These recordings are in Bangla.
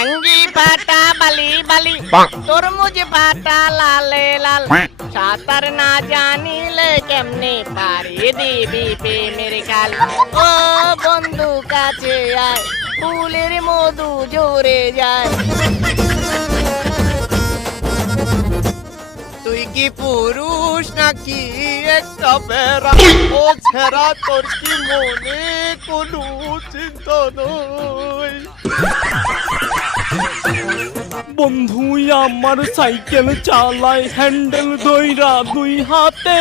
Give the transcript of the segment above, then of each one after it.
আঙ্গি ফাটা বালি বালি তরমুজ ফাটা লালে লাল সাঁতার না জানিলে কেমনে পারি দিবি প্রেমের কাল ও বন্ধু কাছে আয় ফুলের মধু জোরে যায় তুই কি পুরুষ নাকি একটা বেড়া ও ছেড়া তোর কি মনে কোনো চিন্তা নয় বন্ধু আমার সাইকেল চালায় হ্যান্ডেল ধইরা দুই হাতে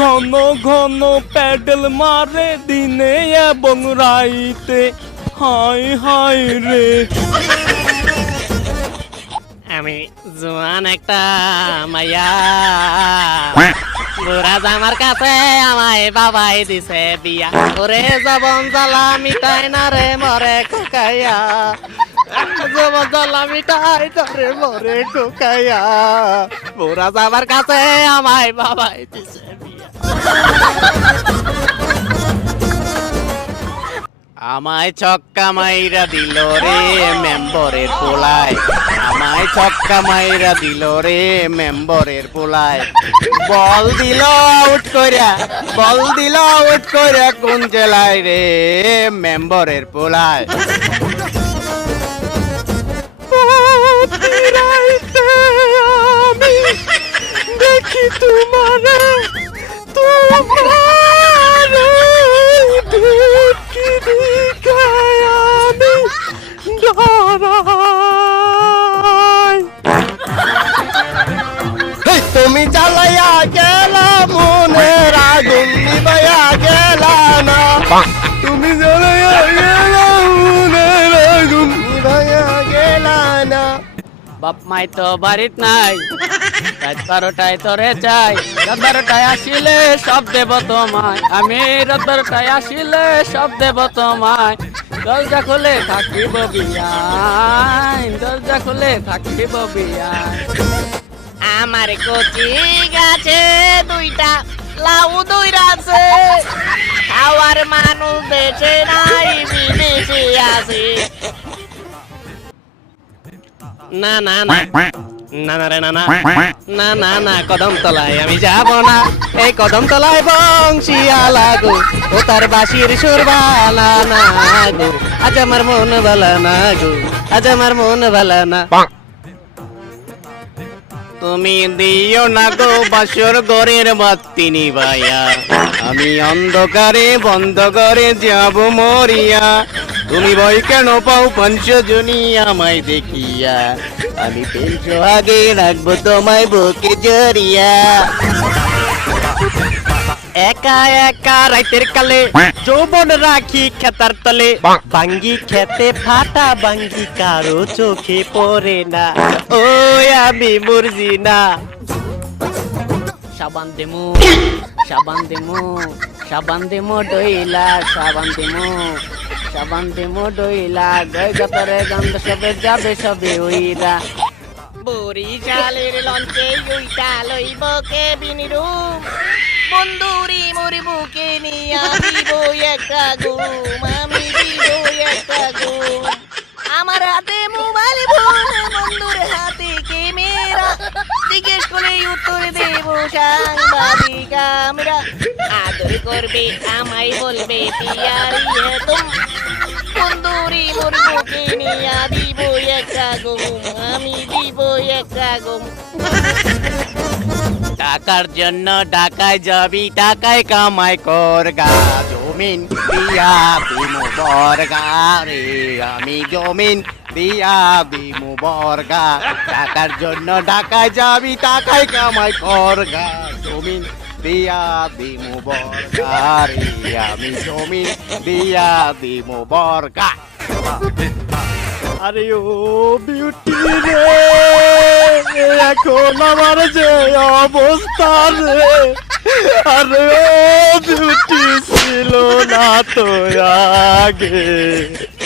ঘন ঘন প্যাডেল মারে দিনে এবং রাইতে হায় হায় রে আমি জোয়ান একটা মাইয়া বুড়া জামার কাছে আমায় বাবাই দিছে বিয়া ওরে জবন জ্বালা মিটাই না রে মরে কুকাইয়া জবন জ্বালা মিটাই না রে মরে কুকাইয়া বুড়া জামার কাছে আমায় বাবাই দিছে বিয়া আমায় ছক্কা মাইরা দিল রে মেম্বরের পোলায় আমায় ছক্কা মাইরা দিল রে মেম্বরের পোলায় বল দিল আউট কইরা কোন জেলায় রে মেম্বরের পোলায় আমি দেখি তোমার তুমি জ্বালাইয়া গেলা মনের আগুন নিবাইয়া গেলা না তুমি জ্বালাইয়া গেলা মনের আগুন নিবাইয়া গেলা না বাপ মাই তো বাড়িত নাই রাত 12টায় তোরে চাই রাত 12টায় আসিলে সব দেব তোমায় আমি রাত 12টায় আসিলে সব দেব তোমায় দরজা খুলে থাকিব বিয়াই দরজা খুলে থাকিব বিয়াই আমার কচি গাছে দুইটা লাউ দইরাছে খাওয়ার মানুষ দেশে নাই বিদেশে আছে না না না না না রে না না না না না কদম তলায় আমি যাব না এই কদম তলায় বংশিয়া লাগো ও তার বাঁশির সুর বালা না গো আজ আমার মন বালা না গো আজ আমার মন বালা না তুমি দিও না গো বাসর ঘরের বাতি নিভাইয়া আমি অন্ধকারে বন্ধ করে যাব মরিয়া তুমি ভয় কেন পাও পঞ্চজনী আমায় দেখিয়া আমি পেলছো আগে রাখবো তোমায় বুকে জড়িয়া একা একা রাইতের কালে যৌবন রাখি খেতার তলে বাঙ্গি খেতে ফাটা বাঙ্গি কারো চোখে পড়ে না ওই আমি মরজি না সাবান দেমু সাবান দেমু সাবান দেমু ডইলা সাবান দেমু ডইলা গয় গতরে গন্ধ সবে যাবে সবে ওইরা বরিশালের লঞ্চে উইটা লইব কে বিনিরুম বন্ধুরি মোর বুকে নিয়া দিব একটা ঘুম আমি দিব একটা ঘুম আমার হাতে মোবাইল ফোন বন্ধুর হাতে ক্যামেরা জিজ্ঞেস করে উত্তর দেব সাংবাদিক আমরা আদর করবে আমায় বলবে পিয়ারি তুম বন্ধুরি মোর বুকে নিয়া দিব একটা ঘুম আমি দিব একটা ঘুম টাকার জন্য ঢাকায় যাবি টাকায় কামাই করগা জমিন দিয়া দিমু বর্গা রে আমি জমিন দিয়া দিমু বর্গা টাকার জন্য ঢাকায় যাবি টাকায় কামাই করগা জমিন দিয়া দিমু বর্গা রে আমি জমিন দিয়া দিমু বর্গা আরে ও বিউটি রে এখন আমার যে অবস্থা রে আরে ও বিউটি ছিল না তো আগে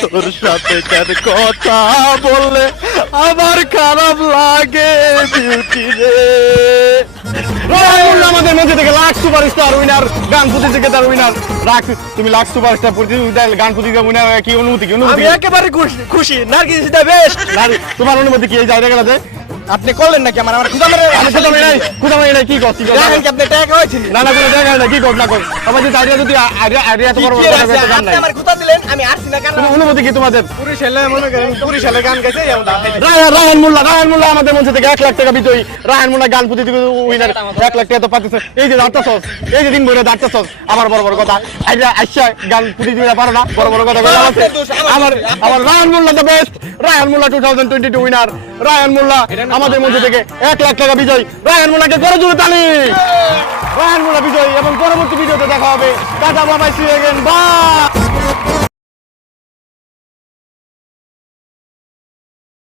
তোর সাথে কেন কথা বললে আমার খারাপ লাগে বিউটি রে। রায়হান মোল্লা আমাদের মধ্যে থেকে লাখ সুপারস্টার উইনার, গান প্রতিযোগিতার উইনার। রাখ তুমি লাখ সুপারস্টার প্রতিযোগিতার গান প্রতিযোগিতা উইনার, কি অনুভূতি? কি অনুভূতি? আমি একেবারে খুশি নার্গিস দা বেস্ট। নারী, তোমার অনুমতি কি এই জায়গা গেলাতে? আপনি করলেন নাকি আমার খুদা মেরে আমি খুদা মারি নাই কি করছি? দেখেন কি আপনি টাকা হয়েছিল না না কোনো জায়গা নাই, কি কর না কর। আমার যদি আইডিয়া যদি আইডিয়া তোমার কি আছে? গান নাই। আপনি আমার খুদা দিলেন আমি আসছি না কারণ কোনো অনুমতি কি তোমাদের? পুরি ছেলে মনে করেন পুরি ছেলে গান গাইছে যেমন রায়হান মোল্লা আমাদের মঞ্চ থেকে 1 লাখ টাকা বিজয়ী। রায়হান মোল্লা গান প্রতিযোগিতা উইনার, 1 লাখ টাকা তো পাচ্ছে। এই যে দাঁড়টা সস, এই যে দিন ভরে দাঁড়টা সস, আমার বড় বড় কথা আইসা গান প্রতিযোগিতা পারো না, বড় বড় কথা বলে আছে। আমার Rayhan Molla the best, Rayhan Molla 2022 winner. Rayhan Molla আমাদের মঞ্চ থেকে 1 লাখ টাকা বিজয়ী। রায়হান মোল্লাকে করে জোরে তালি। রায়হান মোল্লা বিজয়ী এবং পরবর্তী ভিডিওতে দেখা হবে। Tata bye bye, see you again, by.